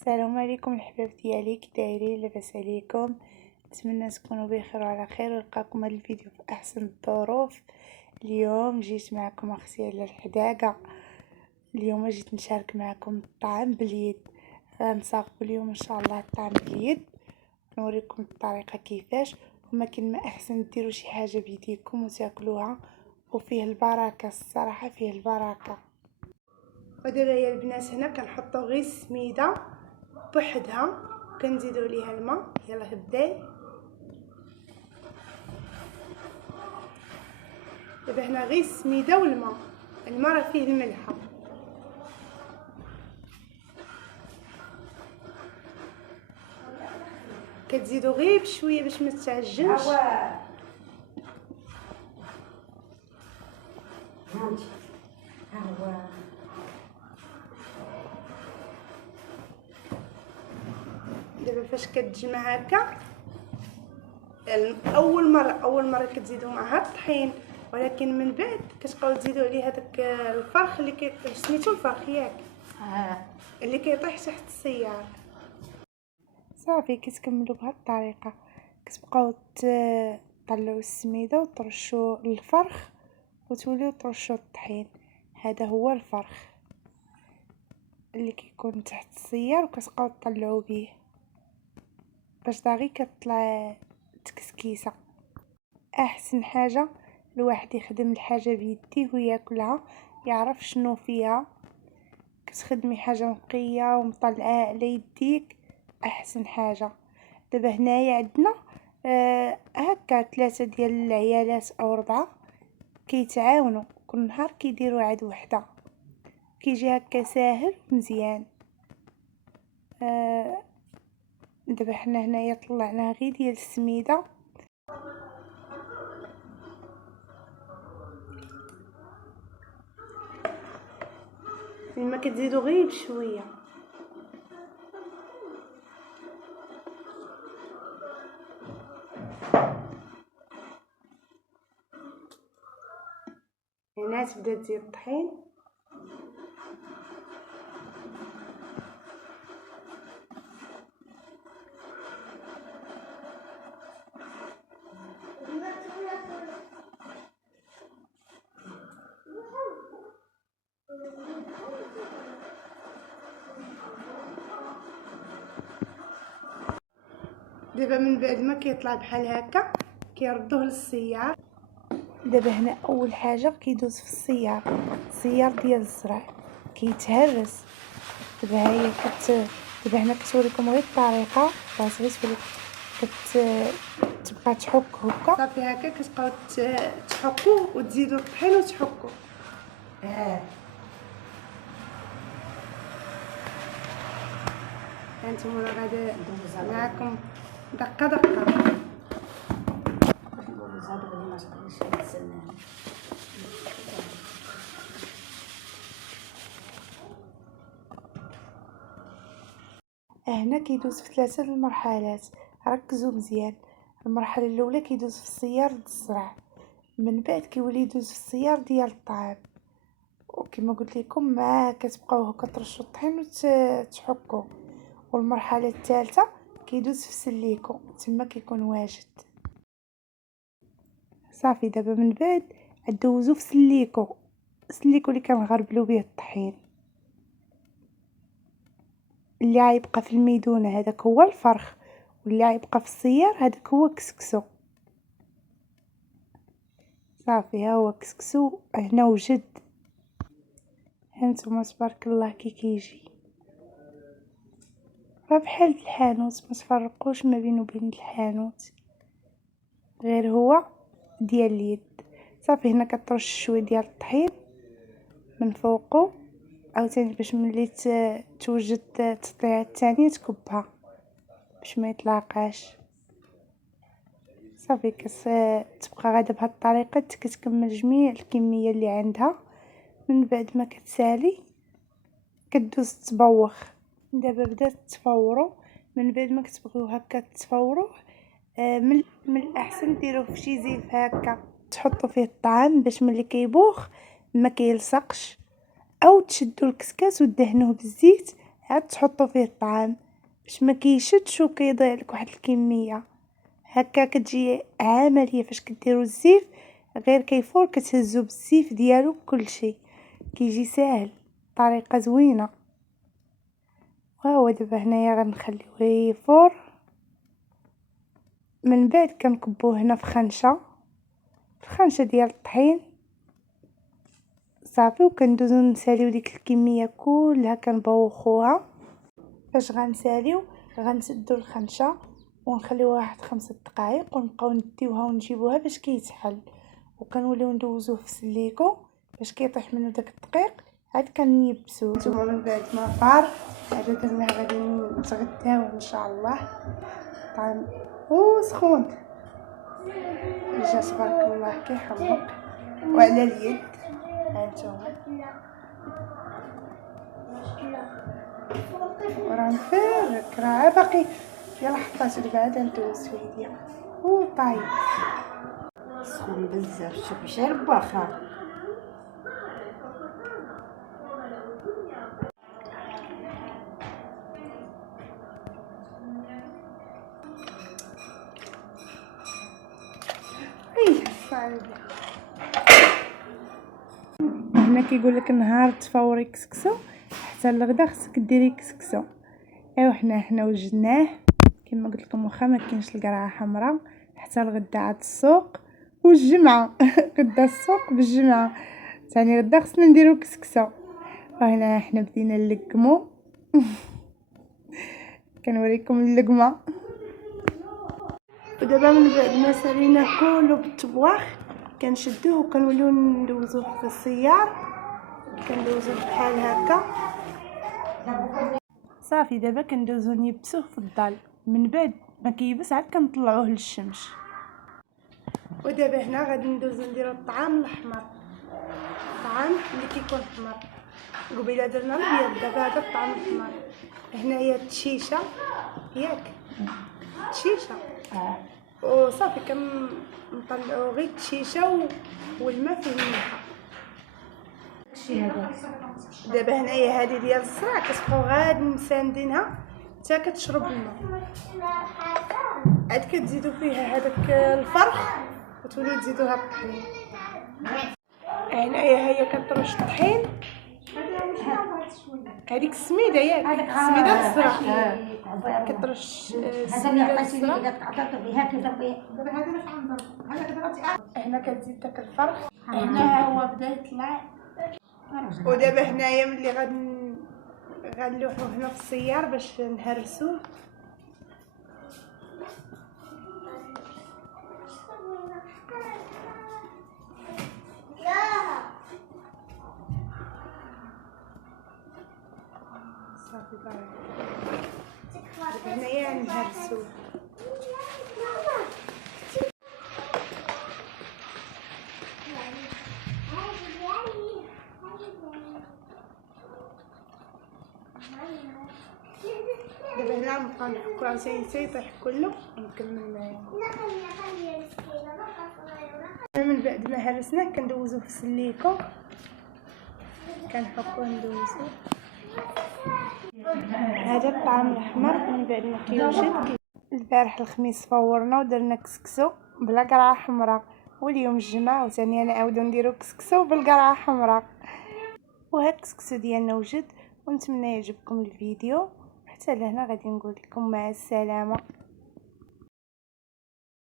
السلام عليكم الحباب ديالي، كي دايرين؟ لاباس عليكم؟ نتمنى تكونوا بخير وعلى خير ونلقاكم هذا الفيديو في احسن الظروف. اليوم جيت معكم اختي على الحداقه. اليوم جيت نشارك معكم الطعام باليد. غنصاوبوا اليوم ان شاء الله الطعام باليد، نوريكم الطريقه كيفاش. وما كان ما احسن ديروا شي حاجه بيديكم وتاكلوها، وفيه البركه الصراحه، فيه البركه. ودابا يا البنات هنا كنحطوا غير السميده بوحدها، كنزيدوا ليها الماء. يلا بداي. دابا هنا غير السميده والماء، الماء راه فيه الملحه. كتزيدوا غير بشويه باش ما تعجنش. دابا فاش كتجمع هكا، اول مره كتزيدوا معها الطحين، ولكن من بعد كتبقاو تزيدوا عليه هذاك الفرخ اللي سميتو الفرخ ياك، اللي كيطيح تحت السيار. صافي كتكملوا بهذه الطريقه، كتبقاو تطلعوا السميده وترشوا الفرخ وتوليو ترشوا الطحين. هذا هو الفرخ اللي كيكون تحت السيار، وكتبقاو تطلعوا به باش داغي كتطلع تكسكيسه. احسن حاجه الواحد يخدم الحاجه بيديه وياكلها، يعرف شنو فيها. كتخدمي حاجه نقيه ومطلعه على يديك، احسن حاجه. دابا هنايا عندنا هكا 3 ديال العيالات او 4 كيتعاونوا كل نهار كيديروا عاد وحده، كيجي هكا ساهل مزيان. دابا حنا هنايا طلعنا غير ديال السميده، ما كتزيدوا غير بشويه. هنا تبدا تزيد الطحين. دابا من بعد ما كيطلع بحال هكا كيردوه للسيار. دابا هنا اول حاجه كيدوز في السيار ديال الزرع كيتهرس. دابا هي دابا هنا كتوريكم غير الطريقه، بس غير تبقى تحك هكا. صافي هكا كتبقاو تحكوا وتزيدوا الطحين وتحكوا. هانتوما راه غادي معكم دقه. هنا كيدوز في 3 المرحلات، ركزوا مزيان. المرحله الاولى كيدوز في السيار ديال الزرع، من بعد كيولي يدوز في السيار ديال الطعام، وكما قلت لكم ما كتبقاو هكا ترشوا الطحين وتحكوا. والمرحله الثالثه كيدوز في سليكو، تما كيكون واجد. صافي دابا من بعد دوزو في سليكو اللي كنغربلو به الطحين. اللي غيبقى في الميدونه هذاك هو الفرخ، واللي غيبقى في السيار هذاك هو كسكسو. صافي ها هو كسكسو هنا وجد. هانتوما تبارك الله كي كيجي، راه بحال الحانوت، ما تفرقوش ما بينه وبين الحانوت، غير هو ديال اليد. صافي هنا كترش شويه ديال الطحين من فوقو، عاوتاني باش ملي توجد التطليعه الثانيه تكبها باش ما يتلاقاش. صافي تبقى غادا بهاد الطريقه كتكمل جميع الكميه اللي عندها. من بعد ما كتسالي كدوز تبوخ. دابا بدات تفوروا، من بعد ما كتبغيو هكا تفوروه من الاحسن ديروه في شي زيف هكا تحطوا فيه الطعام باش ملي كيبوخ ما كيلصقش، او تشدوا الكسكاس ودهنوه بالزيت عاد تحطوا فيه الطعام باش ما كيشدش وكيضيع لك واحد الكميه. هكا كتجي عمليه فاش كديروا الزيف، غير كيفور كتهزوا بالزيف ديالو كل شيء، كيجي ساهل، طريقه زوينه. وهو دابا هنايا غنخليوه يفور. من بعد كنكبوه هنا في خنشه ديال الطحين صافي، وكندوزو نساليو ديك الكميه كلها كنبوخوها. فاش غنساليو غنسدو الخنشه ونخليوها واحد 5 دقائق ونبقاو نديوها ونجيبوها باش كيتحل، وكنوليو ندوزوه في سليكو باش كيطيح منه داك الدقيق. عاد كنيبسوه. نتوما من بعد ما طار عاد درنا غادي نتغداو ان شاء الله. طعم سخون جا تبارك الله كيحمق وعلى اليد. هانتوما وراه مفرك، راه باقي يلا حطيت دابا عاد ندوز في يديا طايب. سخون بزاف، شوفي شارب واخا. صعيب. هنا كيقول لك نهار تفوري كسكسو حتى الغدا خصك ديري كسكسو. ايوا حنا وجدناه كما قلت لكم، واخا ما كاينش القرعه حمراء حتى الغدا عاد السوق والجمعه غدا السوق بالجمعه ثاني غدا خصنا نديرو كسكسو. وهنا حنا بدينا نلقمو كنوريكم اللقمه. ودابا من بعد ما ساليناه كله بالطبواخ كنشدوه وكنوليو ندوزوه في السيار، كندوزوه بحال هكا صافي. دابا كندوزو نيبسوه في الظل، من بعد ما كيبس عاد كنطلعوه للشمس. ودابا هنا غادي ندوزو نديرو الطعام الاحمر، الطعام اللي كيكون احمر. قبيله درنا الابيض، دابا هذا الطعام الاحمر. هنايا التشيشه ياك التشيشه وصافي كنطلعو غير التشيشه والماء فيه الملح. دابا هنايا هذه ديال الصراع كتبقاو غادي مساندينها حتى كتشرب الماء، عاد كتزيدوا فيها هذاك الفرخ وتوليو تزيدوها الطحين. هنايا هي كطرش الطحين، هذيك السميده ياك السميده الصراع كطرش السميده الصراع. هنا كتزيد داك الفرخ، هنا هو بدا يطلع. ودابا هنايا ملي غنلوحوه هنا في السيار باش نهرسوه. صافي دابا هنايا نهرسوه. دابا هنا نبقاو نحكو عاوتاني حتى يطيح كله ونكمل. من بعد ما هرسناه كندوزوه في سليكو، كنحكوه ندوزوه. هذا الطعام الاحمر من بعد ما كيوجد. البارح الخميس فورنا ودرنا كسكسو بلا قرعه حمراء، واليوم الجمعه وثاني نعاودو نديرو كسكسو بالقرعه حمراء. وهاد الكسكسو ديالنا وجد، ونتمنى يعجبكم الفيديو. حتى لهنا غادي نقول لكم مع السلامه.